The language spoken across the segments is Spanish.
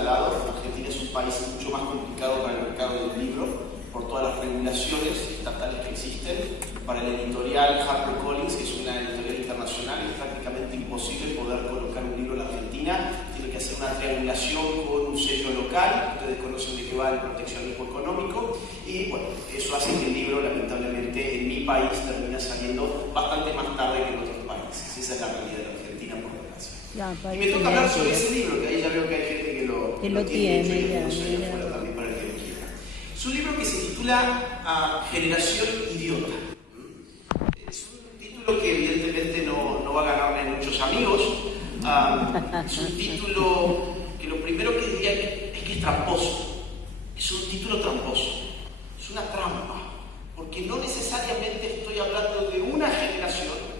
instalado. Argentina es un país mucho más complicado para el mercado del libro, por todas las regulaciones estatales que existen. Para el editorial HarperCollins, que es una editorial internacional, es prácticamente imposible poder colocar un libro en la Argentina. Tiene que hacer una triangulación con un sello local. Ustedes conocen de qué va el proteccionismo económico. Y bueno, eso hace que el libro, lamentablemente, en mi país termina saliendo bastante más tarde que en otros países. Esa es la realidad de la Argentina, por desgracia. Y me toca hablar sobre ese libro, que ahí ya veo que hay gente que lo tiene hecho y que no se afuera también para el que lo quiera. Es un libro que se titula Generación Idiota. Es un título que evidentemente no va a ganarme muchos amigos. Es un título que lo primero que diría es que es tramposo. Es un título tramposo. Es una trampa. Porque no necesariamente estoy hablando de una generación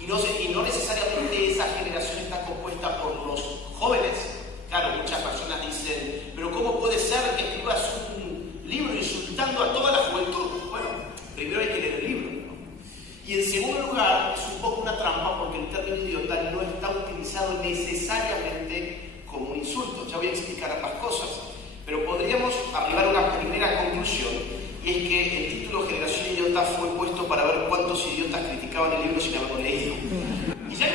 y no necesariamente esa generación está compuesta por los jóvenes. Claro, muchas personas dicen, pero ¿cómo puede ser que escribas un libro insultando a toda la juventud? Bueno, primero hay que leer el libro, ¿no? Y en segundo lugar, es un poco una trampa porque el término idiota no está utilizado necesariamente como un insulto. Ya voy a explicar ambas cosas, pero podríamos arribar a una primera conclusión, y es que el título Generación Idiota fue puesto para ver cuántos idiotas criticaban el libro sin haberlo leído. Y ya hay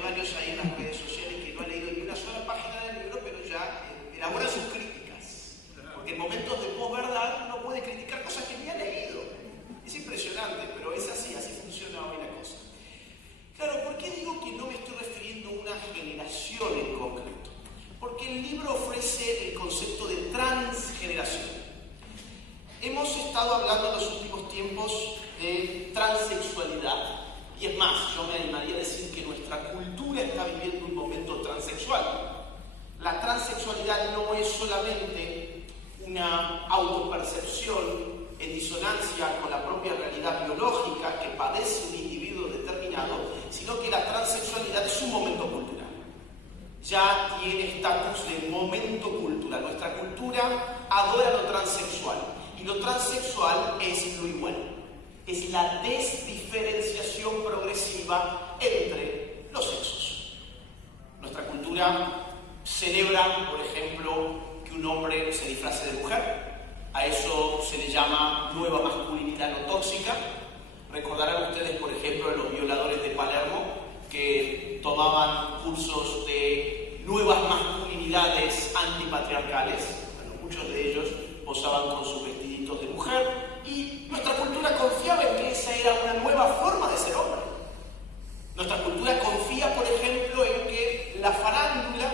varios ahí en las redes sociales que no han leído ni una sola página del libro, pero ya elaboran sus críticas. Porque en momentos de posverdad uno puede criticar cosas que ni ha leído. Es impresionante, pero es así funciona hoy la cosa. Claro, ¿por qué digo que no me estoy refiriendo a una generación en concreto? Porque el libro ofrece el concepto de transgeneración. Hemos estado hablando en los últimos tiempos de transexualidad. Y es más, yo me animaría a decir que nuestra cultura está viviendo un momento transexual. La transexualidad no es solamente una autopercepción en disonancia con la propia realidad biológica que padece un individuo determinado, sino que la transexualidad es un momento cultural. Ya tiene estatus de momento cultural. Nuestra cultura adora lo transexual. Y lo transexual es lo igual. Es la desdiferenciación progresiva entre los sexos. Nuestra cultura celebra, por ejemplo, que un hombre se disfrace de mujer. A eso se le llama nueva masculinidad no tóxica. Recordarán ustedes, por ejemplo, a los violadores de Palermo que tomaban cursos de nuevas masculinidades antipatriarcales. Bueno, muchos de ellos posaban con sus vestiditos de mujer y nuestra cultura confiaba en que esa era una nueva forma de ser hombre. Nuestra cultura confía, por ejemplo, en que la farándula,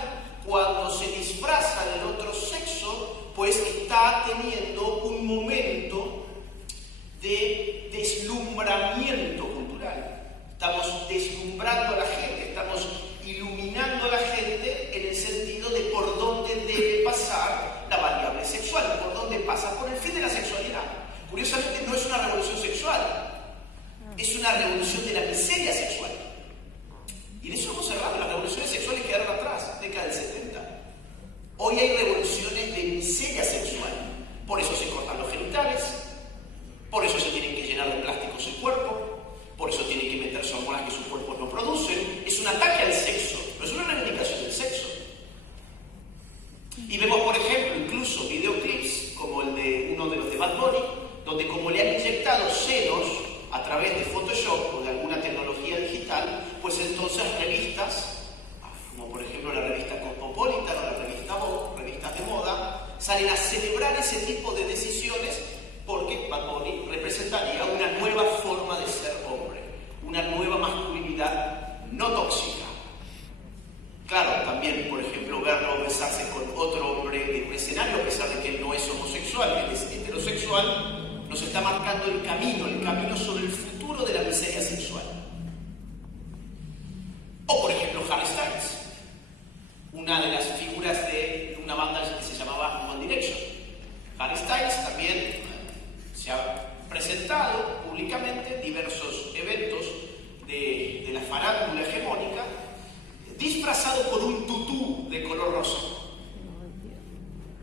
cuando se disfraza del otro sexo, pues está teniendo un momento de deslumbramiento cultural. Estamos deslumbrando a la gente, estamos iluminando a la gente en el sentido de por dónde debe pasar la variable sexual, por dónde pasa, por el fin de la sexualidad. Curiosamente no es una revolución sexual, es una revolución de la miseria sexual. Y en eso hemos cerrado, las revoluciones sexuales quedaron atrás, década del 70. Hoy hay revoluciones de miseria sexual, por eso se cortan los genitales, por eso se tienen que llenar de plásticos el cuerpo, por eso tienen que meterse hormonas que sus cuerpos no producen. Es un ataque al sexo, no es una reivindicación del sexo. Y vemos, por ejemplo, incluso videoclips como el de uno de los de Bad Bunny, donde como le han inyectado senos a través de Photoshop o de alguna tecnología digital, pues entonces revistas, como por ejemplo la revista Cosmopolitan o la revista Vogue, revistas de moda, salen a celebrar ese tipo de decisiones porque Bad Bunny representaría una nueva forma de ser hombre, una nueva masculinidad no tóxica. Claro, también, por ejemplo, verlo besarse con otro hombre en un escenario, a pesar de que él no es homosexual, él es heterosexual, nos está marcando el camino sobre el futuro de la miseria sexual. O, por ejemplo, Harry Styles, una de las figuras de una banda que se llamaba One Direction. Harry Styles también se ha presentado públicamente en diversos eventos de la farándula hegemónica, disfrazado con un tutú de color rosa.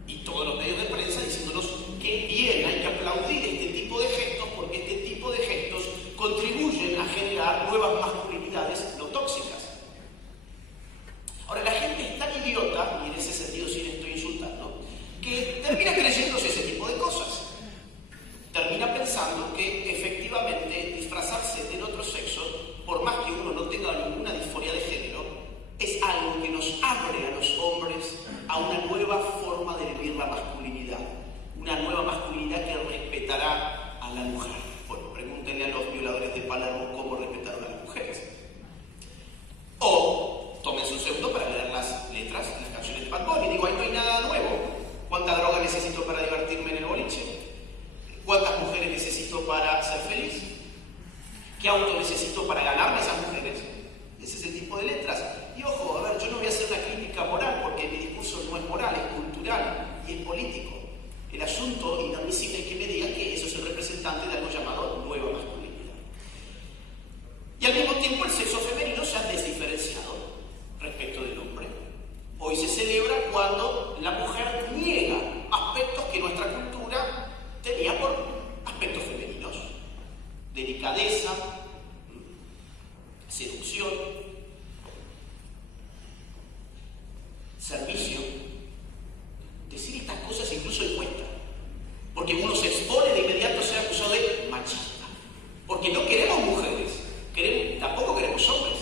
Y todos los medios de prensa diciéndonos que bien, hay que aplaudir este tipo de gestos porque este tipo de gestos contribuyen a generar nuevas masculinidades no tóxicas. Ahora, la gente es tan idiota Palermo cómo respetaron a las mujeres. O tómense un segundo para leer las letras, las canciones de Bad Bunny. Digo, ahí no hay nada nuevo. ¿Cuánta droga necesito para divertirme en el boliche? ¿Cuántas mujeres necesito para ser feliz? ¿Qué auto necesito para ganarme a esas mujeres? Ese es el tipo de letras. Y ojo, a ver, yo no voy a hacer una crítica moral porque mi discurso no es moral, es cultural y es político. El asunto inadmisible es que me digan que eso es el representante de algo llamado nueva masculinidad. Y al mismo tiempo el sexo femenino se ha desdiferenciado respecto del hombre. Hoy se celebra cuando la mujer niega aspectos que nuestra cultura tenía por aspectos femeninos. Delicadeza, seducción, servicio. Decir estas cosas incluso cuesta, porque uno se expone de inmediato a ser acusado de machista, porque no queremos mujeres, tampoco queremos hombres,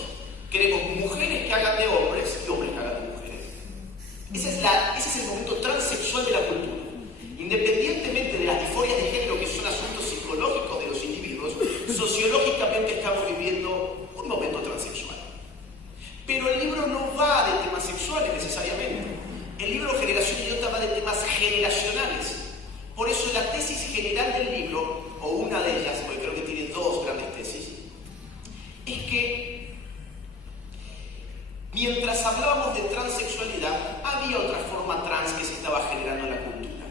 queremos mujeres que hagan de hombres y hombres que hagan de mujeres. Ese es el momento transexual de la cultura. Independientemente de las disforias de género, que son asuntos psicológicos de los individuos, sociológicamente estamos viviendo un momento transexual. Pero el libro no va de temas sexuales necesariamente. El libro Generación Idiota va de temas generacionales. Por eso la tesis general del libro, o una de ellas, porque creo que tiene dos grandes tesis, es que mientras hablábamos de transexualidad, había otra forma trans que se estaba generando en la cultura.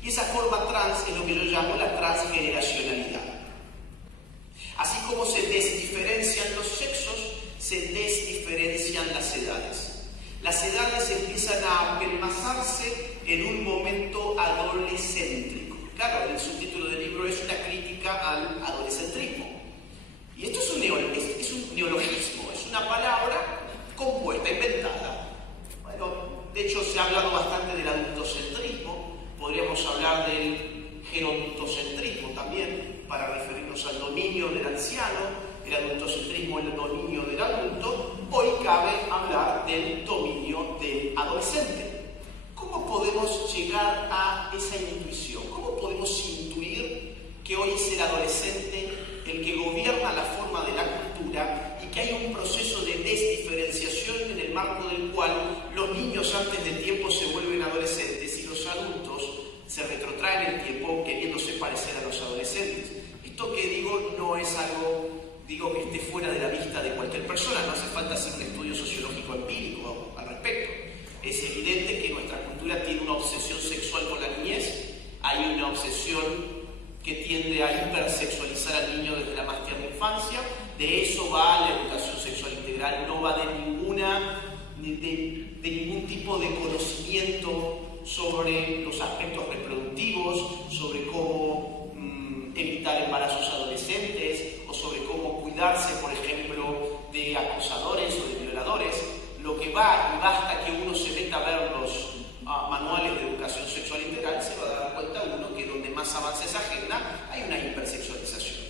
Y esa forma trans es lo que yo llamo la transgeneracionalidad. Así como se desdiferencian los sexos, se desdiferencian las edades. Las edades empiezan a apelmazarse en un momento adolescéntrico. Claro, el subtítulo del libro es una crítica al adolescentrismo. Y esto es un neologismo, es una palabra compuesta, inventada. Bueno, de hecho se ha hablado bastante del adultocentrismo, podríamos hablar del gerontocentrismo también, para referirnos al dominio del anciano. El adultocentrismo, el dominio del adulto. Hoy cabe hablar del dominio del adolescente. ¿Cómo podemos llegar a esa intuición? ¿Cómo podemos intuir que hoy es el adolescente el que gobierna la forma de la cultura y que hay un proceso de desdiferenciación en el marco del cual los niños antes de tiempo se vuelven adolescentes y los adultos se retrotraen el tiempo queriéndose parecer a los adolescentes? Esto que digo no es algo que esté fuera de la vista de cualquier persona, no hace falta hacer un estudio sociológico empírico al respecto. Es evidente que nuestra cultura tiene una obsesión sexual con la niñez, hay una obsesión que tiende a hipersexualizar al niño desde la más tierna infancia. De eso va la educación sexual integral, no va de ningún tipo de conocimiento sobre los aspectos reproductivos, sobre cómo evitar embarazos adolescentes o sobre cómo cuidarse, por ejemplo, de acosadores o de violadores. Lo que va, y basta que uno se meta a ver los manuales de educación sexual integral, se va a dar cuenta uno que donde más avance esa agenda hay una hipersexualización.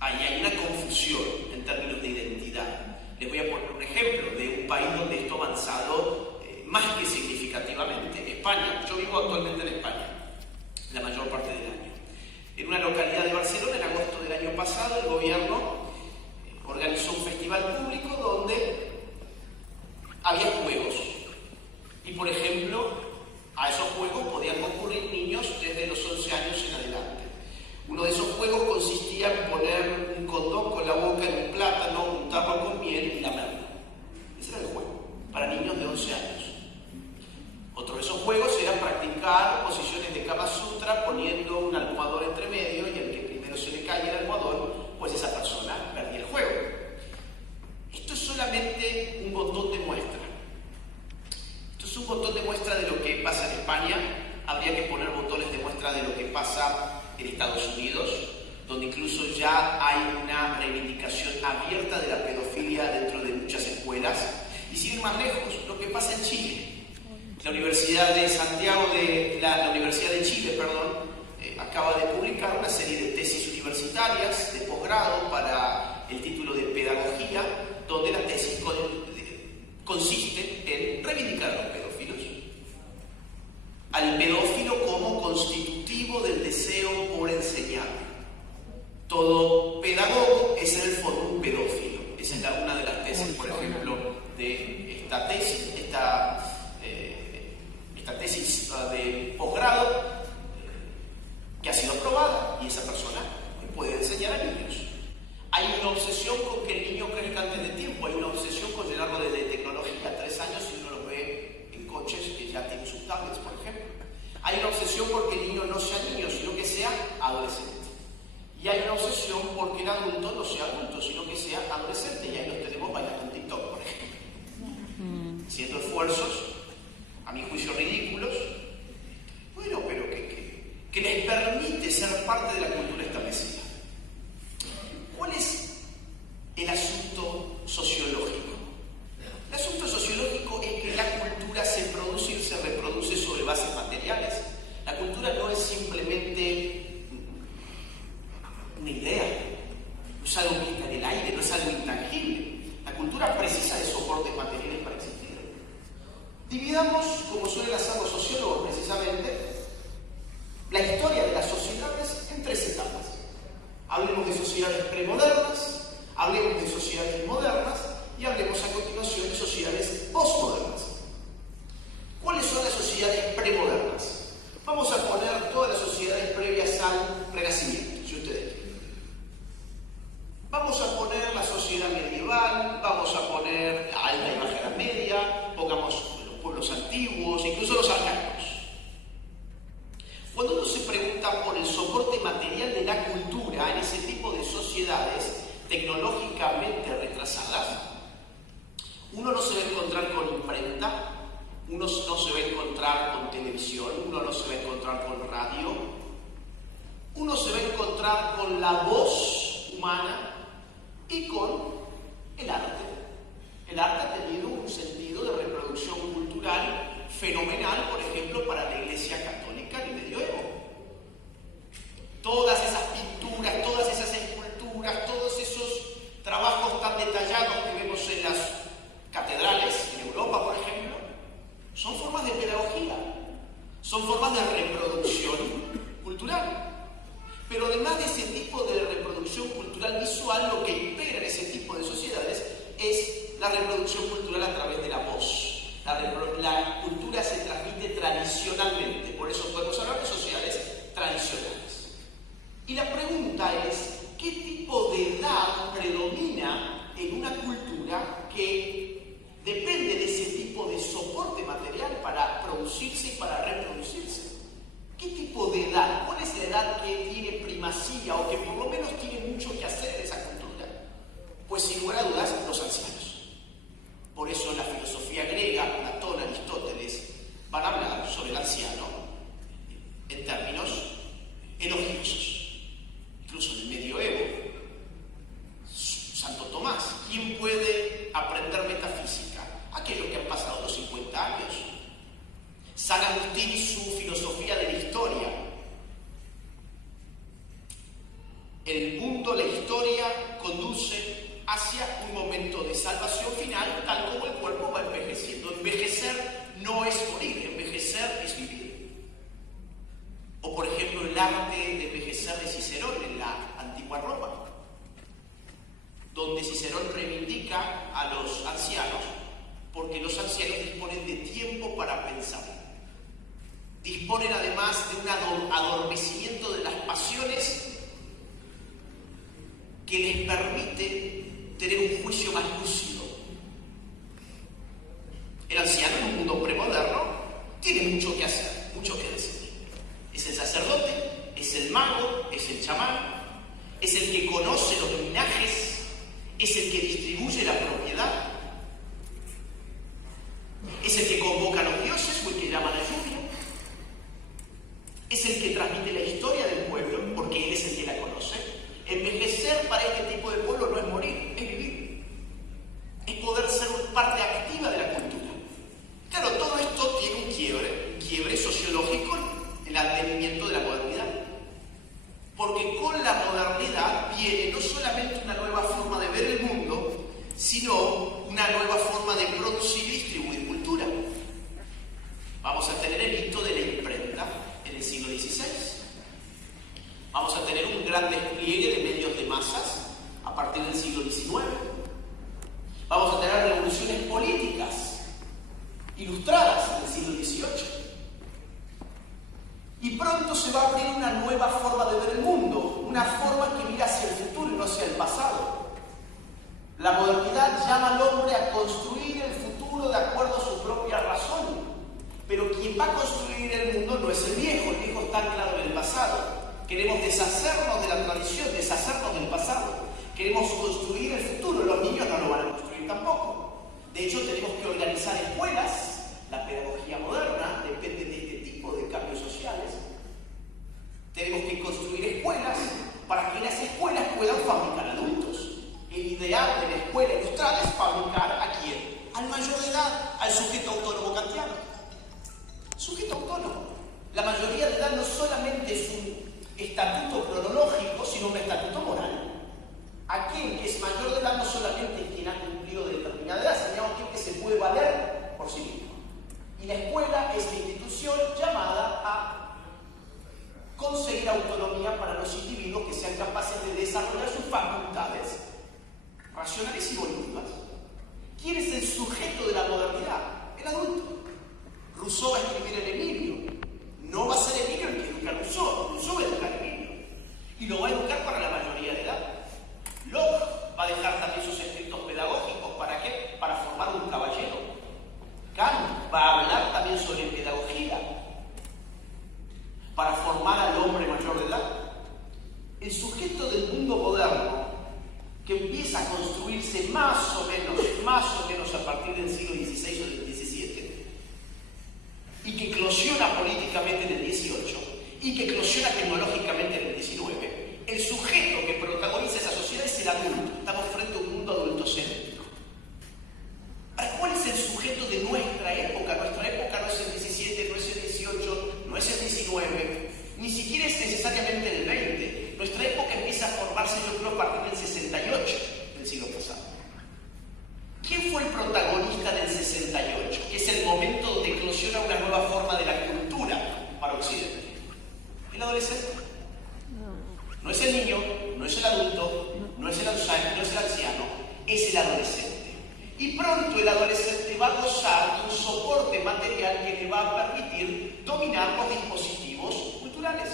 Ahí hay una confusión en términos de identidad. Les voy a poner un ejemplo de un país donde esto ha avanzado más que significativamente. España. Yo vivo actualmente en España, la mayor parte del año. En una localidad de Barcelona, en agosto del año pasado, el gobierno organizó un festival público donde había juegos. Y, por ejemplo, a esos juegos podían concurrir niños desde los 11 años en adelante. Uno de esos juegos consistía en poner un condón con la boca en un plátano, untarlo con miel y lamerlo. Ese era el juego, para niños de 11 años. Otro de esos juegos era practicar posiciones de Kama Sutra poniendo un almohadón entre medio y el que primero se le caiga el almohadón, pues esa persona perdía el juego. Esto es solamente un botón de muestra. Esto es un botón de muestra de lo que pasa en España. Habría que poner botones de muestra de lo que pasa en Estados Unidos, donde incluso ya hay una reivindicación abierta de la pedofilia dentro de muchas escuelas. Y sin ir más lejos, lo que pasa en Chile. La Universidad de Chile, acaba de publicar una serie de tesis universitarias de posgrado para el título de Pedagogía, donde la tesis consiste en reivindicar a los pedófilos. Al pedófilo como constitutivo del deseo por enseñar. Todo pedagogo es es en el fondo un pedófilo. Esa es una de las tesis, por ejemplo, de esta tesis, esta tesis de posgrado que ha sido aprobada, y esa persona puede enseñar a niños. Hay una obsesión con que el niño crezca antes de tiempo, hay una obsesión con llenarlo de tecnología. 3 años y uno lo ve en coches que ya tienen sus tablets, por ejemplo. Hay una obsesión porque el niño no sea niño, sino que sea adolescente. Y hay una obsesión porque el adulto no sea adulto, sino que sea adolescente. Y ahí los tenemos bailando en TikTok, por ejemplo. Haciendo esfuerzos, a mi juicio ridículos, bueno, pero que les permite ser parte de la cultura establecida. ¿Cuál es el asunto sociológico? El asunto sociológico es que la cultura se produce y se reproduce sobre bases materiales. La cultura no es simplemente una idea, no es algo que está en el aire, no es algo intangible. La cultura precisa de soportes materiales para existir. Dividamos, como suelen hacer los sociólogos precisamente, la historia de las sociedades en 3 etapas. Hablemos de sociedades premodernas, hablemos de sociedades modernas y hablemos a continuación de sociedades postmodernas. ¿Cuáles son las sociedades premodernas? Vamos a poner todas las sociedades previas al Renacimiento, si ustedes quieren. Vamos a poner la sociedad medieval, vamos a poner la Alta y Baja Edad Media, pongamos los pueblos antiguos, incluso los arcaicos. Cuando uno se pregunta por el soporte material de la cultura en ese tipo de sociedades tecnológicamente retrasadas, uno no se va a encontrar con imprenta, uno no se va a encontrar con televisión, uno no se va a encontrar con radio, uno se va a encontrar con la voz humana y con el arte. El arte ha tenido un sentido de reproducción cultural fenomenal, por ejemplo, para la Iglesia Católica en el Medioevo. Todas esas pinturas, todas esas esculturas, todos esos trabajos tan detallados que vemos en las catedrales en Europa, por ejemplo, son formas de pedagogía, son formas de reproducción cultural. Pero además de ese tipo de reproducción cultural visual, lo que impera en ese tipo de sociedades es la reproducción cultural a través de la voz. La cultura se transmite tradicionalmente, por eso podemos hablar de sociedades tradicionales. Y la pregunta es, ¿qué tipo de edad predomina en una cultura que depende de ese tipo de soporte material para producirse y para reproducirse? ¿Qué tipo de edad? ¿Cuál es la edad que tiene primacía o que por lo menos tiene mucho que hacer en esa cultura? Pues sin lugar a dudas, los ancianos. Por eso en la filosofía griega, Platón, Aristóteles, van a hablar sobre el anciano en términos elogiosos. Incluso en el Medioevo, Santo Tomás, ¿quién puede aprender metafísica? Aquellos que han pasado los 50 años. San Agustín y su filosofía de la historia. El mundo, la historia, conduce hacia un momento de salvación final, tal como el cuerpo va envejeciendo. Envejecer no es morir, envejecer es vivir. O por ejemplo el arte de envejecer de Cicerón en la antigua Roma, donde Cicerón reivindica a los ancianos porque los ancianos disponen de tiempo para pensar. Disponen además de un adormecimiento de las pasiones que les permite tener un juicio más lúcido. El anciano en un mundo premoderno tiene mucho que hacer, mucho que decir. Es el sacerdote, es el mago, es el chamán, es el que conoce los linajes, es el que distribuye la propiedad, es el que convoca a los dioses o el que llama a la lluvia, es el que transmite la historia del pueblo porque él es el que la conoce. Envejecer para este tipo de pueblo no es morir, es vivir. Es poder ser parte activa de la cultura. Claro, todo esto tiene un quiebre sociológico en el advenimiento de la modernidad. Porque con la modernidad viene no solamente una nueva forma de ver el mundo, sino una nueva forma de producir y distribuir cultura. Vamos a tener el hito de la imprenta en el siglo XVI. Vamos a tener un gran despliegue de medios de masas a partir XIX. Vamos a tener revoluciones políticas ilustradas en el siglo XVIII. Y pronto se va a abrir una nueva forma de ver el mundo, una forma que mira hacia el futuro y no hacia el pasado. La modernidad llama al hombre a construir el futuro de acuerdo a su propia razón. Pero quien va a construir el mundo no es el viejo está anclado en el pasado. Queremos deshacernos de la tradición, deshacernos del pasado. Queremos construir el futuro, los niños no lo van a construir tampoco. De hecho, tenemos que organizar escuelas. La pedagogía moderna depende de este tipo de cambios sociales. Tenemos que construir escuelas para que las escuelas puedan fabricar adultos. El ideal de la escuela ilustrada es fabricar ¿a quién? Al mayor de edad, al sujeto autónomo kantiano. Sujeto autónomo. La mayoría de edad no solamente es un estatuto cronológico, sino un estatuto moral. Aquel que es mayor de edad no solamente es quien ha cumplido determinada edad, sino aquel que se puede valer por sí mismo. Y la escuela es la institución llamada a conseguir autonomía para los individuos que sean capaces de desarrollar sus facultades racionales y volitivas. ¿Quién es el sujeto de la modernidad? El adulto. Rousseau va a escribir en Emilio. No va a ser Emilio el que educa a Rousseau. Rousseau va a educar a Emilio. Y lo va a educar para la mayoría de edad. Locke va a dejar también sus escritos pedagógicos. ¿Para qué? Para formar un caballero. Kant va a hablar también sobre pedagogía. Para formar al hombre mayor de edad. El sujeto del mundo moderno, que empieza a construirse más o menos a partir del siglo XVI o del XVII, y que eclosiona políticamente en el XVIII, y que eclosiona tecnológicamente en el XIX, el sujeto que protagoniza esa sociedad es el adulto. Estamos frente a un mundo adultocéntrico. ¿Cuál es el sujeto de nuestra época? Nuestra época no es el XVII, no es el XVIII, no es el XIX, ni siquiera es necesariamente el XX. Nuestra época empieza a formarse, yo creo, a partir del 68 del siglo pasado. ¿Quién fue el protagonista del 68? Que es el momento donde eclosiona una nueva forma de la cultura para Occidente. El adolescente. No es el niño, no es el adulto, no es el anciano, es el adolescente. Y pronto el adolescente va a gozar de un soporte material que le va a permitir dominar los dispositivos culturales.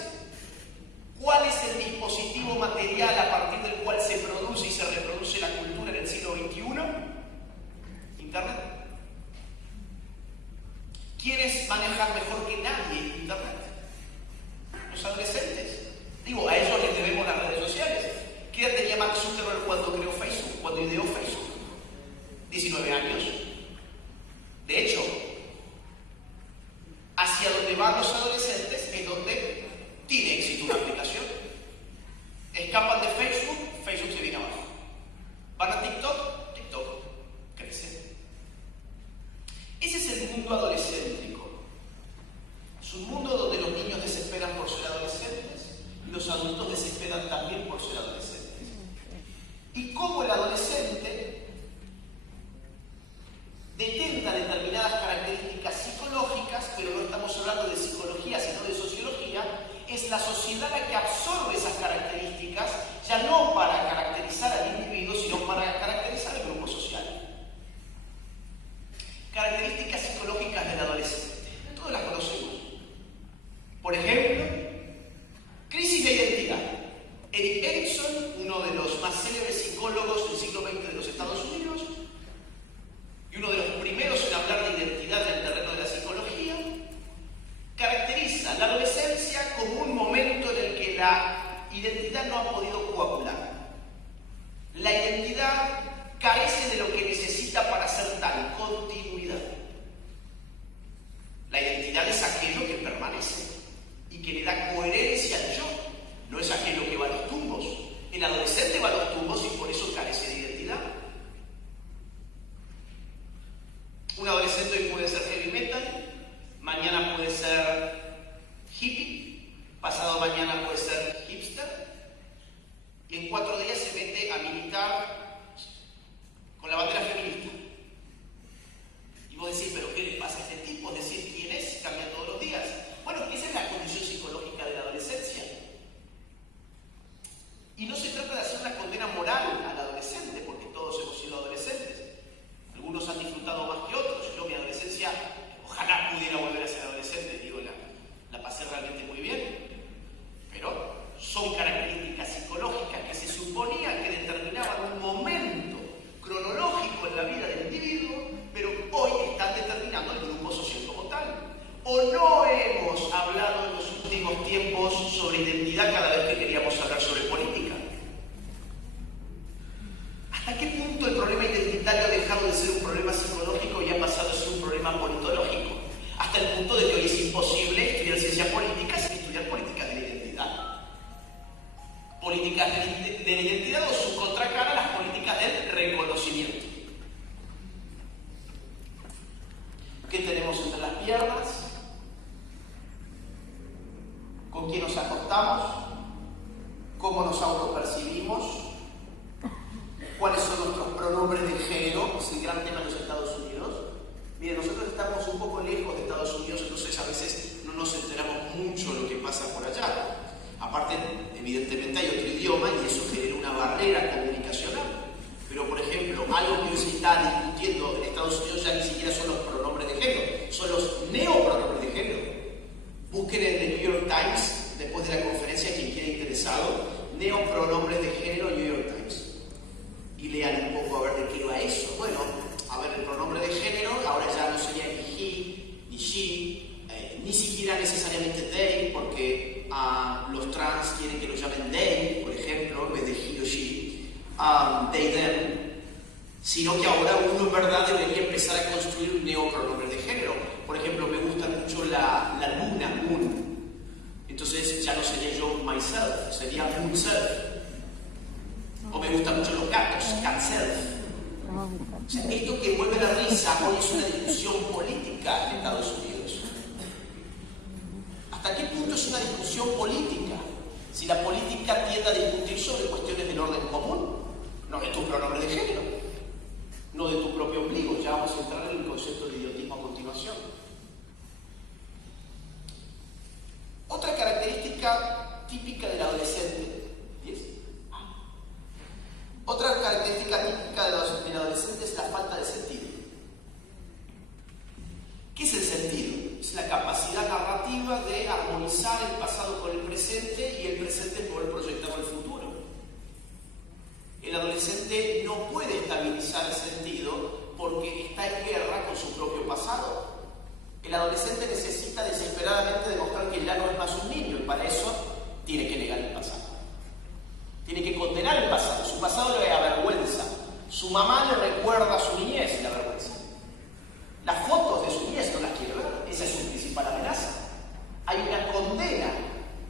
¿Cuál es el dispositivo material a partir del cual se produce y se reproduce la cultura en el siglo XXI? Internet. ¿Quiénes manejan mejor que nadie Internet? Los adolescentes. Digo, a ellos les debemos las redes sociales. ¿Qué edad tenía Mark Zuckerberg cuando creó Facebook, cuando ideó Facebook? 19 años. De hecho, hacia donde van los adolescentes es donde tiene éxito una aplicación. Escapan de Facebook, Facebook se viene abajo. Van a TikTok, TikTok crece. Ese es el mundo adolescéntrico. Es un mundo donde los niños desesperan por ser adolescentes y los adultos desesperan también por ser adolescentes. Y como el adolescente detenta determinadas características psicológicas, pero no estamos hablando de psicología, sino de sociología, es la sociedad la que absorbe esas características, ya no para caracterizar al individuo, sino para caracterizar al grupo social. Características psicológicas del adolescente. Todas las conocemos. Por ejemplo, crisis de identidad. Erik Erikson, uno de los más célebres psicólogos del siglo XX de los Estados Unidos, y uno de los primeros en hablar de identidad en el terreno de la psicología, caracteriza la adolescencia como un momento en el que la identidad no ha podido coagular. La identidad carece de lo que necesita para ser tal, continuidad. La identidad es aquello que permanece y que le da coherencia al yo, no es aquello que va a los tumbos. El adolescente va a los tumbos y por eso carece de identidad. Un adolescente hoy puede ser heavy metal, mañana puede ser hippie, pasado mañana puede ser hipster, y en 4 días se mete a militar con la bandera pronombres de género, es el gran tema en los Estados Unidos. Miren, nosotros estamos un poco lejos de Estados Unidos, entonces a veces no nos enteramos mucho de lo que pasa por allá. Aparte, evidentemente hay otro idioma y eso genera una barrera comunicacional. Pero, por ejemplo, algo que hoy se está discutiendo en Estados Unidos ya ni siquiera son los pronombres de género, son los neopronombres de género. Busquen en el New York Times, después de la conferencia, quien quiera interesado, neopronombres de género New York Times. Y lean un poco a ver de qué va eso. Bueno, a ver, el pronombre de género ahora ya no sería ni he, ni she, ni siquiera necesariamente they, porque los trans quieren que lo llamen they, por ejemplo, en vez de he o she, they, them, sino que ahora uno en verdad debería empezar a construir un neopronombre de género. Por ejemplo, me gusta mucho la luna, moon. Entonces ya no sería yo myself, sería moonself. O me gustan mucho los gatos, catself. O sea, esto que vuelve la risa hoy es una discusión política en Estados Unidos. ¿Hasta qué punto es una discusión política? Si la política tiende a discutir sobre cuestiones del orden común, no de tu pronombre de género, no de tu propio ombligo. Ya vamos a entrar en el concepto de idiotismo a continuación. Otra característica típica del adolescente. Otra característica típica del adolescente es la falta de sentido. ¿Qué es el sentido? Es la capacidad narrativa de armonizar el pasado con el presente y el presente poder proyectarlo al futuro. El adolescente no puede estabilizar el sentido porque está en guerra con su propio pasado. El adolescente necesita desesperadamente demostrar que ya no es más un niño y para eso tiene que negar el pasado. Tiene que condenar el pasado. Su pasado le avergüenza. Su mamá le recuerda a su niñez y la avergüenza. Las fotos de su niñez no las quiere ver. Esa es su principal amenaza. Hay una condena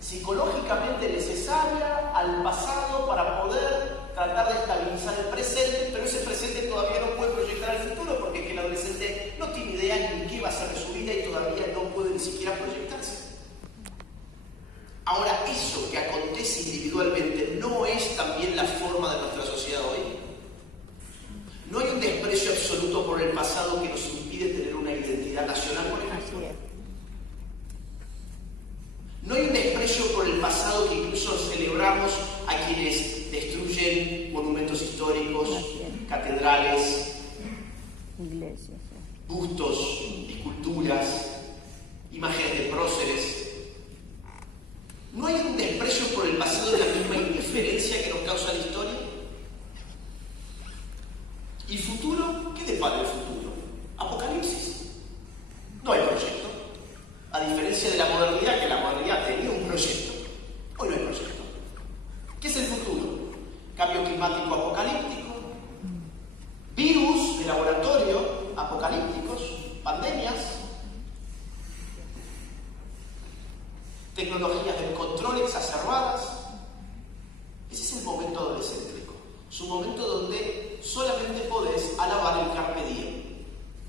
psicológicamente necesaria al pasado para poder tratar de estabilizar el presente, pero ese presente todavía no puede proyectar al futuro porque es que el adolescente no tiene idea ni qué va a hacer de su vida y todavía no puede ni siquiera proyectarse. Ahora, eso que acontece individualmente no es también la forma de nuestra sociedad hoy. No hay un desprecio absoluto por el pasado que nos impide tener una identidad nacional, por ejemplo. No hay un desprecio por el pasado que incluso celebramos a quienes destruyen monumentos históricos, catedrales, iglesias, bustos, esculturas, imágenes de próceres. ¿No hay un desprecio por el pasado de la misma indiferencia que nos causa la historia? ¿Y futuro? ¿Qué depara el futuro? Apocalipsis. No hay proyecto. A diferencia de la modernidad, que la modernidad tenía un proyecto, hoy no hay proyecto. ¿Qué es el futuro? Cambio climático apocalíptico, virus de laboratorio apocalípticos, pandemias, tecnologías de control exacerbadas. Ese es el momento adolescéntrico. Es un momento donde solamente podés alabar el carpe diem,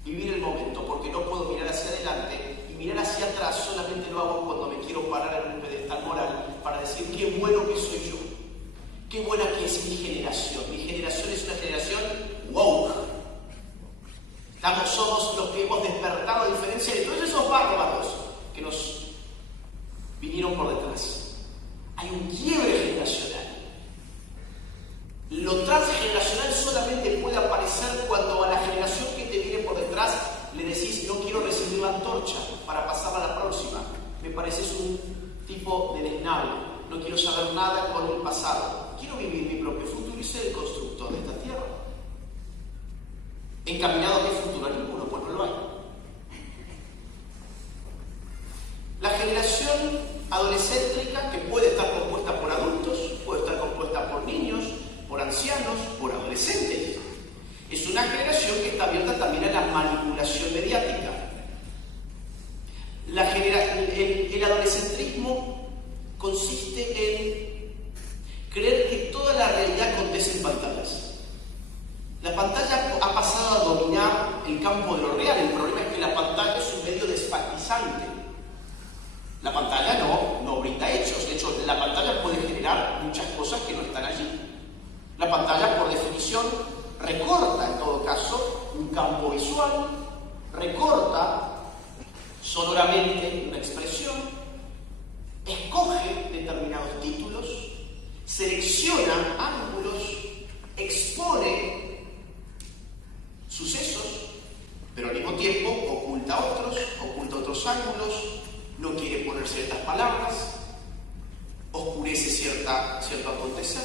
vivir el momento, porque no puedo mirar hacia adelante y mirar hacia atrás solamente lo hago cuando me quiero parar en un pedestal moral para decir qué bueno que soy yo, qué buena que es mi generación. Mi generación es una generación woke. Somos los que hemos despertado a diferencia de todos esos bárbaros que nos vinieron por detrás. Hay un quiebre generacional. Lo transgeneracional solamente puede aparecer cuando a la generación que te viene por detrás le decís no quiero recibir la antorcha para pasar a la próxima. Me pareces un tipo deleznable. No quiero saber nada con el pasado. Quiero vivir mi propio futuro y ser el constructor de esta tierra. ¿Encaminado a qué futuro? A ninguno, pues no lo hay. La generación adolescéntrica, que puede estar compuesta por adultos, puede estar compuesta por niños, por ancianos, por adolescentes. Es una generación que está abierta también a la manipulación mediática. El adolescentrismo consiste en creer que toda la realidad acontece en pantallas. La pantalla ha pasado a dominar el campo de lo real. El problema es que la pantalla es un medio desfactizante. La pantalla no brinda hechos. De hecho, la pantalla puede generar muchas cosas que no están allí. La pantalla, por definición, recorta en todo caso un campo visual, recorta sonoramente una expresión, escoge determinados títulos, selecciona ángulos, expone sucesos, pero al mismo tiempo oculta otros ángulos, no quiere poner ciertas palabras, oscurece cierto acontecer.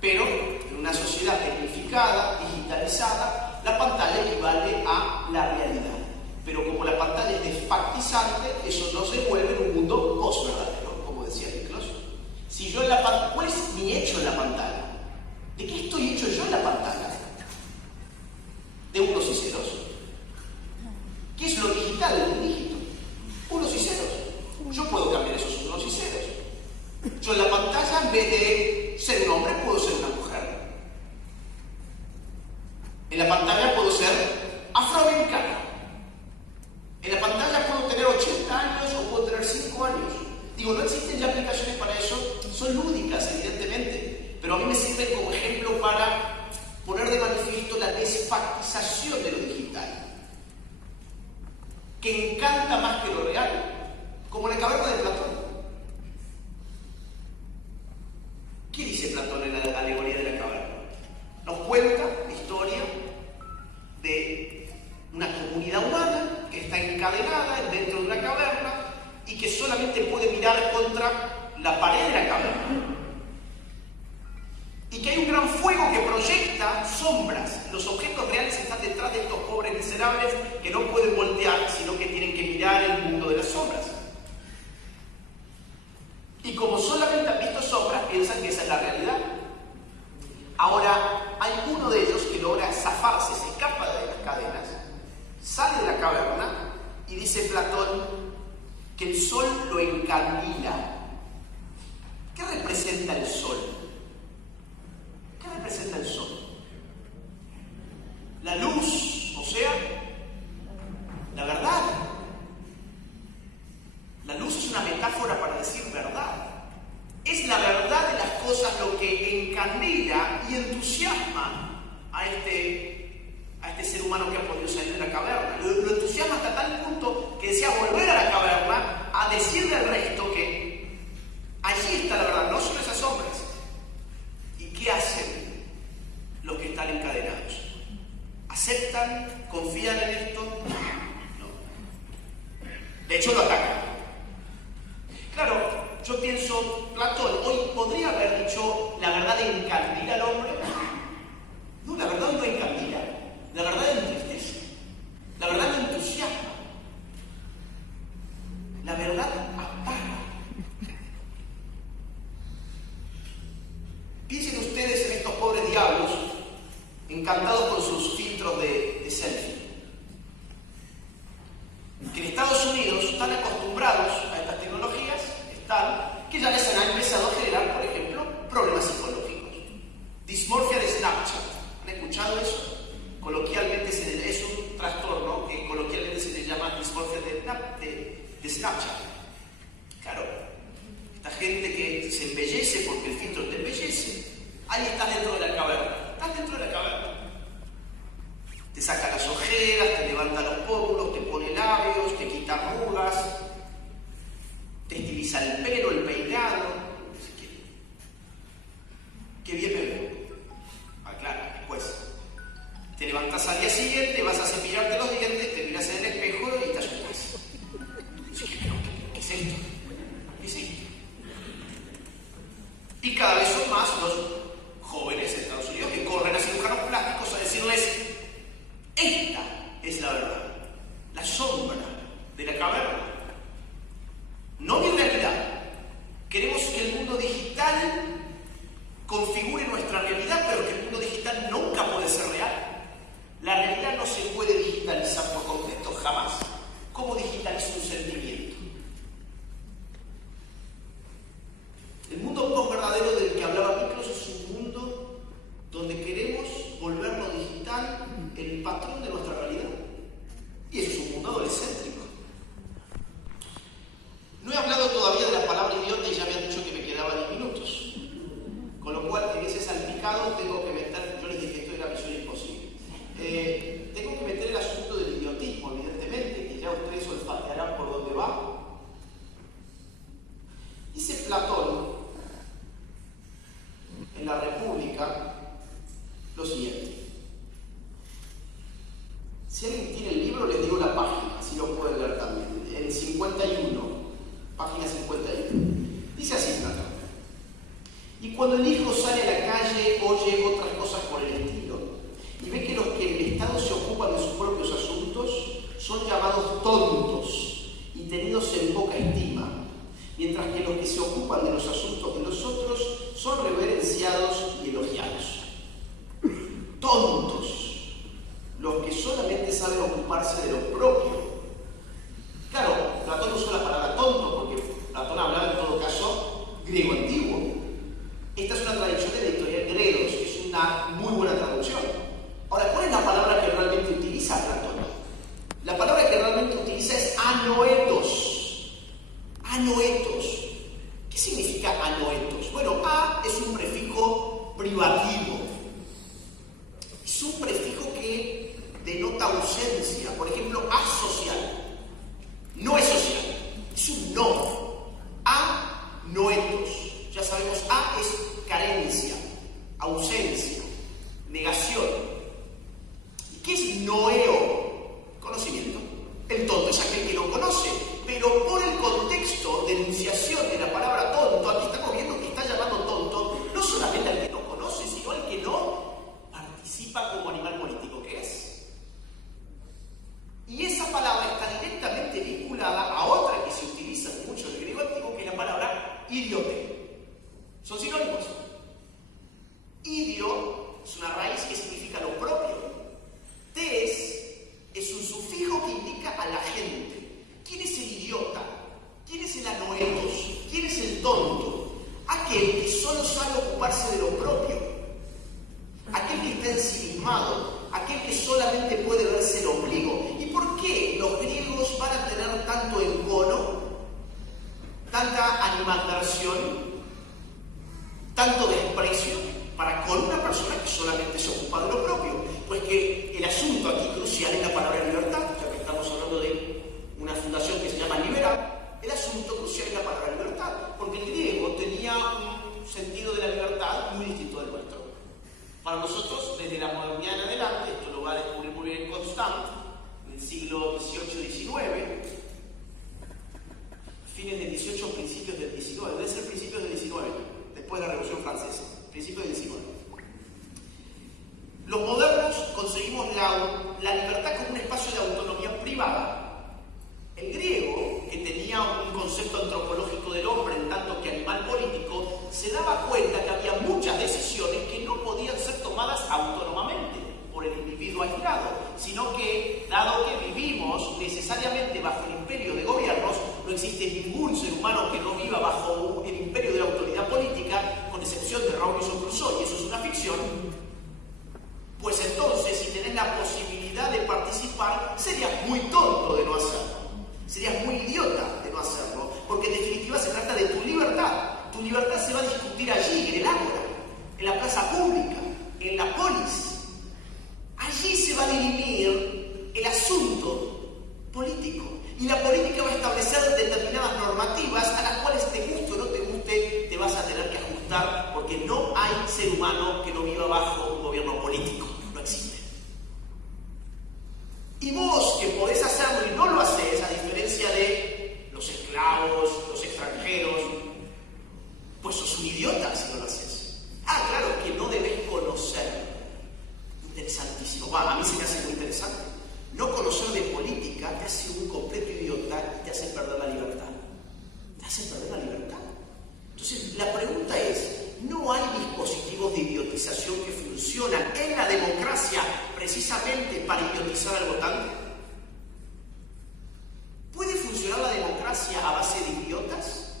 Pero en una sociedad tecnificada, digitalizada, la pantalla equivale a la realidad. Pero como la pantalla es desfactizante, eso nos devuelve en un mundo post-verdadero, como decía Miklos. Si yo en la pantalla, ¿cuál es mi hecho en la pantalla? ¿De qué estoy hecho yo en la pantalla? De unos y ceros. ¿Qué es lo digital de un dígito? Unos y ceros. Yo puedo cambiar esos unos y ceros. Yo en la pantalla, en vez de ser un hombre, puedo ser una mujer. En la pantalla puedo ser afroamericano. En la pantalla puedo tener 80 años o puedo tener 5 años. Digo, no existen ya aplicaciones para eso, son lúdicas, evidentemente, pero a mí me sirven como ejemplo para poner de manifiesto la desfactización de lo digital, que encanta más que lo real, como la caverna de Platón. ¿Qué dice Platón en la alegoría de la caverna? Nos cuenta la historia de una comunidad humana que está encadenada dentro de una caverna y que solamente puede mirar contra la pared de la caverna. Y que hay un gran fuego que proyecta sombras. Los objetos reales están detrás de estos pobres miserables que no pueden voltear, sino que tienen que mirar el mundo de las sombras. Y como solamente han visto sombras, piensan que esa es la realidad. Ahora, hay uno de ellos que logra zafarse, se escapa de las cadenas, sale de la caverna y dice Platón que el sol lo encandila. ¿Qué representa el sol? ¿Qué representa el sol? La luz, o sea, la verdad. La luz es una metáfora para decir verdad. Es la verdad de las cosas lo que encandila y entusiasma a este ser humano que ha podido salir de la caverna. Lo entusiasma hasta tal punto que desea volver a la caverna a decirle al resto que allí está la verdad, no son esas hombres. ¿Y qué hacen los que están encadenados? ¿Aceptan? ¿Confían en esto? No. De hecho, lo atacan. Claro, yo pienso, Platón hoy podría haber dicho la verdad encandila al hombre. No, la verdad no encandila. La verdad entristece. La verdad no entusiasma. La verdad apaga. Piensen ustedes en estos pobres diablos encantados con sus filtros de selfie. Que en Estados Unidos están acostumbrados a estas tecnologías, que ya les han empezado a generar, por ejemplo, problemas psicológicos. Dismorfia de Snapchat. ¿Han escuchado eso? Coloquialmente es un trastorno que coloquialmente se le llama dismorfia de Snapchat. Claro, esta gente que se embellece porque el filtro te embellece. Ahí estás dentro de la caverna. Estás dentro de la caverna. Te saca las ojeras, te levanta los pómulos, te pone labios, te quita arrugas, te estiliza el pelo, el peinado. Qué bien me veo. Ah, claro, después. Te levantás al día siguiente, vas a cepillarte los dientes, te miras en el espejo y te asustas. ¿Qué es esto? ¿Qué es esto? Y cada vez son más los jóvenes en Estados Unidos que corren a cirujanos plásticos a decirles: esta es la verdad, la sombra de la caverna. No mi realidad. Queremos que el mundo digital configure nuestra realidad, pero que el mundo digital nunca puede ser real. La realidad no se puede digitalizar por completo, jamás. ¿Cómo digitaliza un sentimiento? El mundo posverdadero del que hablaba Miklos es un mundo donde queremos volverlo digital el patrón de nuestra realidad. Y eso es un mundo adolescéntrico. No he hablado todavía de la palabra idiota y ya me han dicho que me quedaban 10 minutos. Con lo cual, en ese salpicado tengo que meter, yo les dije, esto es la misión imposible. Si alguien tiene el libro, les digo la página, así lo pueden ver también. En 51, página 51. Dice así, Platón. Y cuando el hijo sale a la calle, oye otras cosas por el estilo, y ve que los que en el Estado se ocupan de sus propios asuntos son llamados tontos y tenidos en poca estima, mientras que los que se ocupan de los asuntos de los otros son reverenciados y elogiados. Tontos, los que solamente saben ocuparse de lo propio. Claro, Platón usó la palabra tonto porque Platón hablaba en todo caso griego antiguo. Esta es una traducción de la editorial Gredos, que es una muy buena traducción. Ahora, ¿cuál es la palabra que realmente utiliza Platón? La palabra que realmente utiliza es anoetos. Anoetos. ¿Qué significa anoetos? Bueno, a es un prefijo privativo. Es un prefijo que denota ausencia. Por ejemplo, asocial. No es social, es un no. Anoetos. Ya sabemos, a es carencia, ausencia, negación. ¿Y qué es noeo? Conocimiento. El tonto es aquel que no conoce, pero por el contexto de enunciación de la palabra tonto, aquí estamos viendo que está llamando tonto no solamente al que no conoce, sino al que no participa como animal político que es. Y esa palabra está directamente vinculada a otra que se utiliza mucho en el griego antiguo, que es la palabra idiote. Son sinónimos. Idio es una raíz que significa lo propio. Tes es un sufijo que indica a la gente. ¿Quién es el idiota? ¿Quién es el anoetos? ¿Quién es el tonto? Aquel que solo sabe ocuparse de lo propio. Aquel que está ensimismado. Aquel que solamente puede verse el ombligo. ¿Y por qué los griegos van a tener tanto encono? Tanta animadversión, tanto desprecio para con una persona que solamente se ocupa de lo propio. Pues que el asunto aquí crucial es la palabra libertad, ya que estamos hablando de una fundación que se llama Libera. El asunto crucial es la palabra libertad, porque el griego tenía un sentido de la libertad muy distinto del nuestro. Para nosotros, desde la modernidad en adelante, esto lo va a descubrir muy bien Constant, en el siglo XVIII-XIX, fines del XVIII, principios del XIX, debe ser principios del XIX, después de la Revolución Francesa, principios del XIX. Los modernos conseguimos la libertad como un espacio de autonomía privada. El griego, que tenía un concepto antropológico del hombre en tanto que animal político, se daba cuenta que había muchas decisiones que no podían ser tomadas autónomamente por el individuo aislado, sino que, dado que vivimos necesariamente bajo el imperio de gobiernos, no existe ningún ser humano que no viva bajo el imperio de la autoridad política, con excepción de Robinson Crusoe, y eso es una ficción. Pues entonces, si tenés la posibilidad de participar, serías muy tonto de no hacerlo. Serías muy idiota de no hacerlo, porque en definitiva se trata de tu libertad. Tu libertad se va a discutir allí, en el ágora, en la plaza pública, en la polis. Allí se va a dirimir el asunto político. Y la política va a establecer determinadas normativas a las cuales, te guste o no te guste, te vas a tener que ajustar, porque no hay ser humano que no viva bajo un gobierno político. No existe. Y vos, que podés hacerlo y no lo hacés, a diferencia de los esclavos, los extranjeros, pues sos un idiota si no lo haces. Claro que no debes conocer. Interesantísimo. A mí se me hace muy interesante. No conocer de política te hace un completo idiota y te hace perder la libertad. Te hace perder la libertad. Entonces, la pregunta es, ¿no hay dispositivos de idiotización que funcionan en la democracia precisamente para idiotizar al votante? ¿Puede funcionar la democracia a base de idiotas?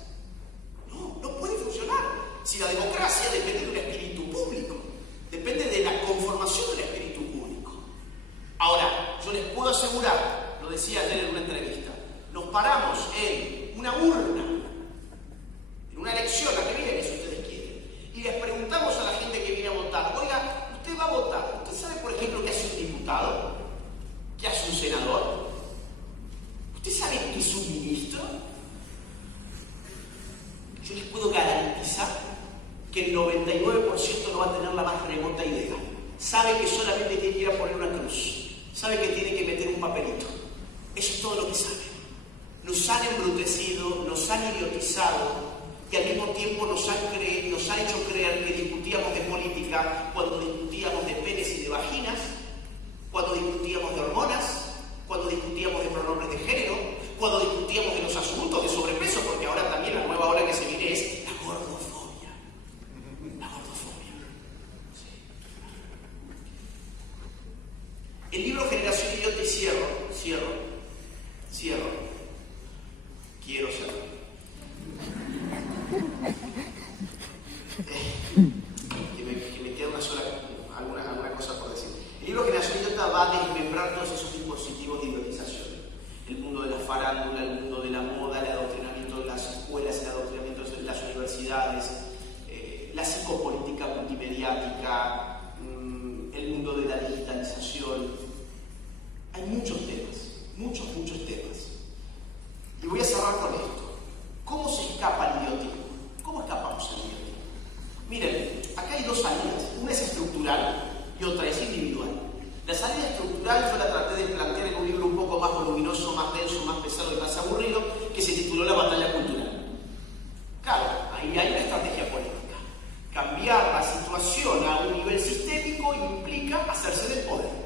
No, no puede funcionar. Si la democracia depende de un espíritu público, depende de la conformación del espíritu público. Ahora, yo les puedo asegurar, lo decía ayer en una entrevista, nos paramos en una urna, en una elección, la que viene, si ustedes quieren, y les preguntamos a la gente que viene a votar, oiga, ¿usted va a votar? ¿Usted sabe, por ejemplo, qué hace un diputado? ¿Qué hace un senador? ¿Usted sabe qué es un ministro? Yo les puedo garantizar que el 99% no va a tener la más remota idea. Sabe que solamente tiene que ir a poner una cruz. sabe que tiene que meter un papelito. Eso es todo lo que sabe. Nos han embrutecido, nos han idiotizado y al mismo tiempo nos han hecho creer que discutíamos de política cuando discutíamos de penes y de vaginas, cuando discutíamos de hormonas, cuando discutíamos de pronombres de género, cuando discutíamos de los asuntos de sobrepeso, porque ahora también la nueva ola que se viene es la gordofobia. La gordofobia. Sí. El libro Generación Idiota, y cierro. Quiero cerrar. Que me queda alguna cosa por decir. El libro Generación Idiota va a desmembrar todos esos dispositivos de idiotización. El mundo de la farándula, el mundo de la moda, el adoctrinamiento de las escuelas, el adoctrinamiento de las universidades, la psicopolítica multimediática, el mundo de la digitalización. Hay muchos temas, muchos temas. Y voy a cerrar con esto. ¿Cómo se escapa el idiotismo? ¿Cómo escapamos al idiotismo? Miren, acá hay dos salidas. Una es estructural y otra es individual. La salida estructural yo la traté de plantear en un libro un poco más voluminoso, más denso, más pesado y más aburrido, que se tituló La batalla cultural. Claro, ahí hay una estrategia política. Cambiar la situación a un nivel sistémico implica hacerse del poder.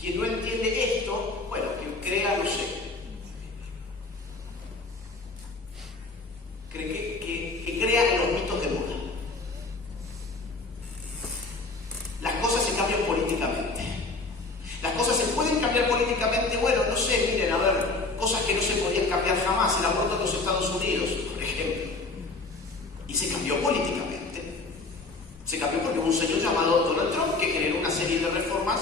Quien no entiende esto, bueno, que crea, no sé, que crea en los mitos de moda. Las cosas se cambian políticamente. Las cosas se pueden cambiar políticamente, bueno, no sé, miren, a ver, cosas que no se podían cambiar jamás, el aborto en los Estados Unidos, por ejemplo. Y se cambió políticamente. Se cambió porque hubo un señor llamado Donald Trump que generó una serie de reformas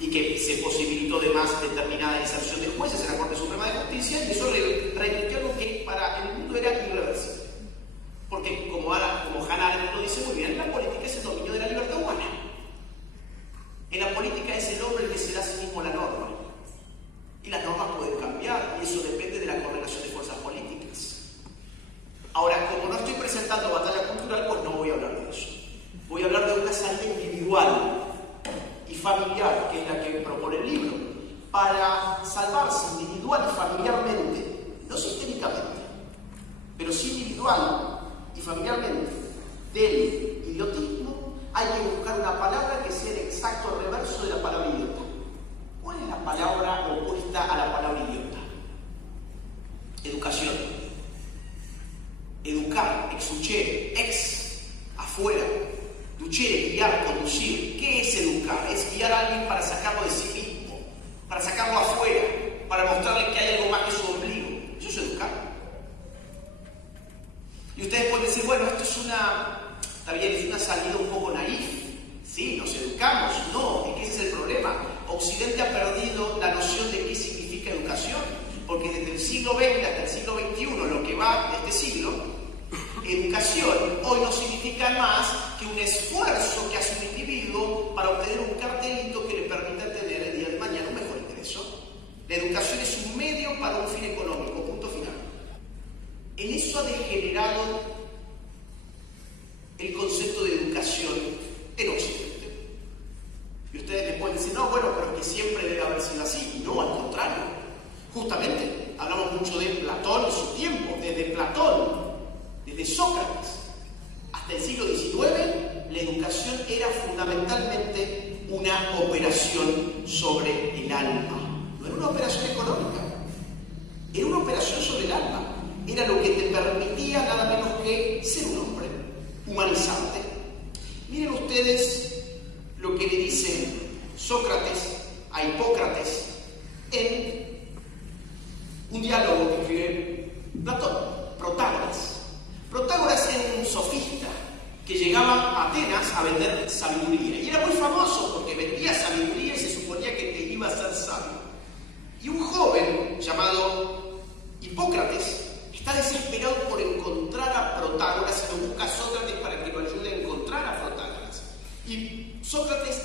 y que se posibilitó además determinada inserción de jueces en la Corte Suprema de Justicia, y eso revirtió algo que para el mundo era irreversible. Porque como Hannah Arendt lo dice muy bien, la política es el dominio de la libertad humana. En la política es el hombre el que se da a sí mismo la norma. Y las normas pueden cambiar, y eso depende de la correlación de fuerzas políticas. Ahora, como no estoy presentando batalla cultural, pues no voy a hablar de eso. Voy a hablar de una salida individual y familiar, que es la que propone el libro, para salvarse individual y familiarmente, no sistémicamente, pero sí individual y familiarmente del idiotismo. Hay que buscar una palabra que sea el exacto reverso de la palabra idiota. ¿Cuál es la palabra opuesta a la palabra idiota? Educación. Educar, exuchere, afuera. Duchere, guiar, conducir. ¿Qué es educar? Es guiar a alguien para sacarlo de sí mismo, para sacarlo afuera, para mostrarle que hay algo más que su ombligo. Eso es educar. Y ustedes pueden decir, bueno, esto es una salida un poco naif. Sí, nos educamos. No, es que ese es el problema. Occidente ha perdido la noción de qué significa educación, porque desde el siglo XX hasta el siglo XXI, lo que va de este siglo, educación hoy no significa más que un esfuerzo que hace un individuo para obtener un cartelito que le permita tener el día de mañana un mejor ingreso. La educación es un medio para un fin económico, punto final. En eso ha degenerado el concepto de educación en Occidente. Y ustedes me pueden decir, no, bueno, pero es que siempre debe haber sido así. No, al contrario. Justamente, hablamos mucho de Platón y su tiempo, desde Platón, desde Sócrates hasta el siglo XIX, la educación era fundamentalmente una operación sobre el alma. No era una operación económica, era una operación sobre el alma. Era lo que te permitía nada menos que ser un hombre, humanizarte. Miren ustedes lo que le dice Sócrates a Hipócrates en un diálogo que escribe Platón, Protágoras. Protágoras era un sofista que llegaba a Atenas a vender sabiduría. Y era muy famoso porque vendía sabiduría y se suponía que te iba a hacer sabio. Y un joven llamado Hipócrates está desesperado por encontrar a Protágoras y lo busca a Sócrates para que lo ayude a encontrar a Protágoras. Y Sócrates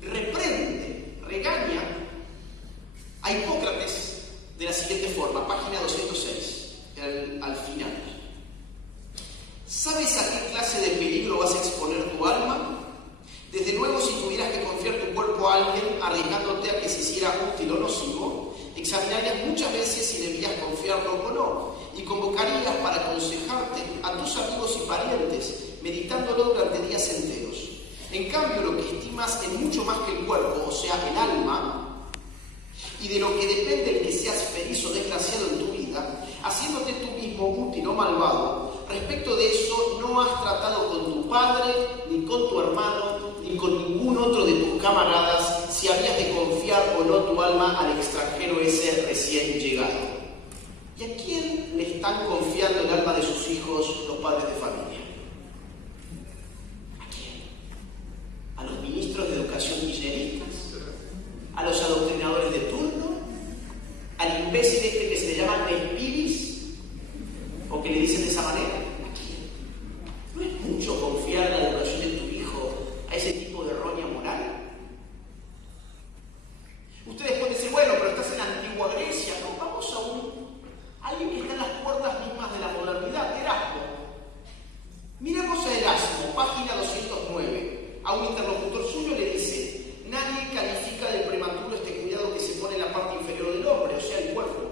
reprende, regaña a Hipócrates de la siguiente forma, página 206, al final. ¿Sabes a qué clase de peligro vas a exponer tu alma? Desde luego, si tuvieras que confiar tu cuerpo a alguien arriesgándote a que se hiciera útil o nocivo, examinarías muchas veces si debías confiarlo o no, y convocarías para aconsejarte a tus amigos y parientes, meditándolo durante días enteros. En cambio, lo que estimas es mucho más que el cuerpo, o sea, el alma, y de lo que depende el que seas feliz o desgraciado en tu vida, haciéndote tú mismo útil o malvado, respecto de eso no has tratado con tu padre, ni con tu hermano, ni con ningún otro de tus camaradas, si habías de confiar o no tu alma al extranjero ese recién llegado. ¿Y a quién le están confiando el alma de sus hijos los padres de familia? ¿A quién? ¿A los ministros de educación kirchneristas? ¿A los adoctrinadores de turno? ¿Al imbécil este que se le llama Nespidis? ¿O que le dicen de esa manera? ¿A quién? ¿No es mucho confiar en la educación de tu hijo a ese tipo de errónea moral? Ustedes pueden decir, bueno, pero estás en la antigua Grecia. No, vamos a alguien que está en las puertas mismas de la modernidad, Erasmo. Miramos a Erasmo, página 209. A un interlocutor suyo le dice: nadie califica de prematuro este cuidado que se pone en la parte inferior del hombre, o sea, el cuerpo.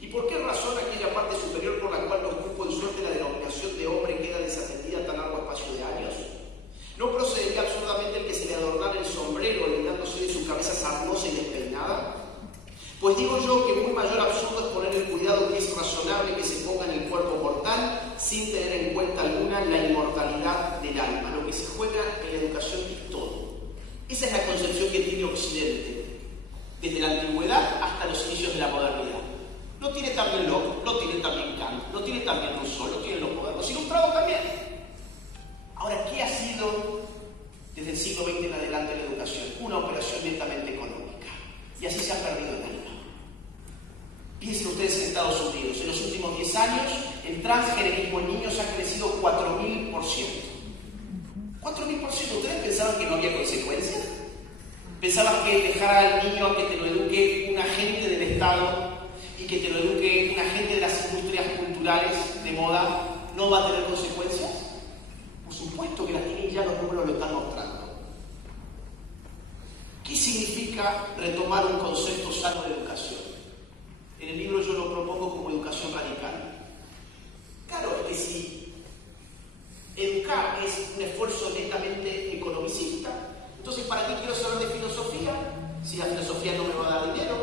¿Y por qué razón aquella parte superior por la cual nos cupo en suerte la denominación de hombre queda desatendida tan largo espacio de años? ¿No procedería absurdamente el que se le adornara el sombrero olvidándose de su cabeza sarnosa y despeinada? Pues digo yo que muy mayor absurdo es poner el cuidado que es razonable que se ponga en el cuerpo mortal sin tener en cuenta alguna la inmortalidad del alma. Lo que se juega en la educación es todo. Esa es la concepción que tiene Occidente, desde la antigüedad hasta los inicios de la modernidad. Lo tiene también Locke, lo tiene también Kant, lo tiene también Rousseau, lo tienen los modernos, Ilustrados también. Ahora, ¿qué ha sido desde el siglo XX en adelante la educación? Una operación netamente económica. Y así se ha perdido el alma. Piensen ustedes en Estados Unidos. En los últimos 10 años, el transgenerismo en niños ha crecido 4.000%. 4.000%. ¿Ustedes pensaban que no había consecuencias? ¿Pensaban que dejar al niño a que te lo eduque un agente del Estado y que te lo eduque un agente de las industrias culturales de moda no va a tener consecuencias? Por supuesto que las tienen, ya los números lo están mostrando. ¿Qué significa retomar un concepto sano de educación? En el libro yo lo propongo como educación radical. Claro que si educar es un esfuerzo netamente economicista, entonces ¿para qué quiero saber de filosofía si la filosofía no me va a dar dinero?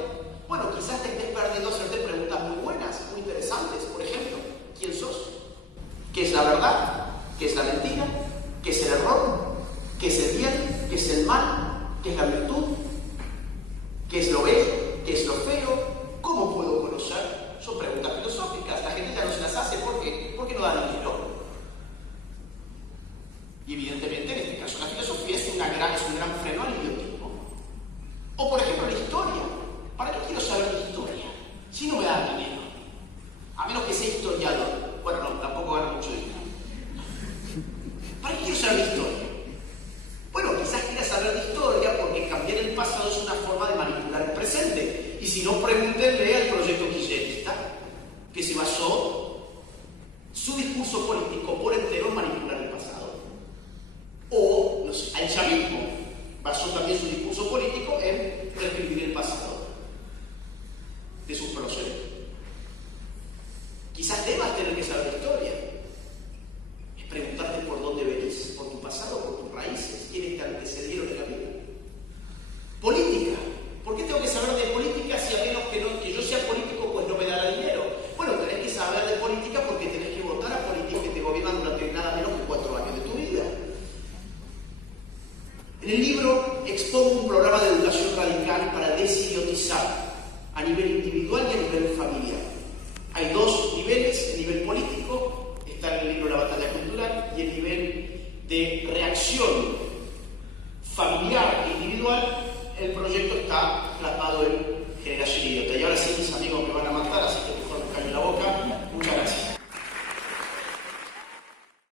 Bueno, quizás te estés perdiendo hacerte preguntas muy buenas, muy interesantes. Por ejemplo, ¿quién sos? ¿Qué es la verdad? ¿Qué es la mentira? ¿Qué es el error? ¿Qué es el bien? ¿Qué es el mal? ¿Qué es la virtud? ¿Qué es lo bello? ¿Qué es lo feo? ¿Cómo puedo conocer? Son preguntas filosóficas. La gente ya no se las hace. ¿Por qué? Porque no da dinero. Y evidentemente, en este caso, la filosofía es un gran freno al idiotismo. O, por ejemplo, la historia. ¿Para qué quiero saber de historia si no me da dinero? A menos que sea historiador. Bueno, no, tampoco gano mucho dinero. ¿Para qué quiero saber de historia? Bueno, quizás quieras saber de historia porque cambiar el pasado es una forma de manipular el presente. Y si no, pregúntenle al proyecto kirchnerista, que se basó su discurso político por entero en manipular el pasado. O, no sé, al chavismo basó también su discurso político en reescribir el pasado de sus próceres. Quizás debas tener que saber de historia. Es preguntarte por dónde venís, por tu pasado, por tus raíces, quiénes te antecedieron en la vida. Política. ¿Por qué tengo que saber de política si a menos que yo sea político pues no me dará dinero? Bueno, tenés que saber de política porque tenés que votar a políticos que te gobiernan durante nada menos que 4 años de tu vida. En el libro expongo un programa de educación radical para desidiotizar a nivel individual y a nivel familiar. Hay 2 niveles: el nivel político, está en el libro La Batalla Cultural, y el nivel de reacción familiar e individual. El proyecto está plasmado en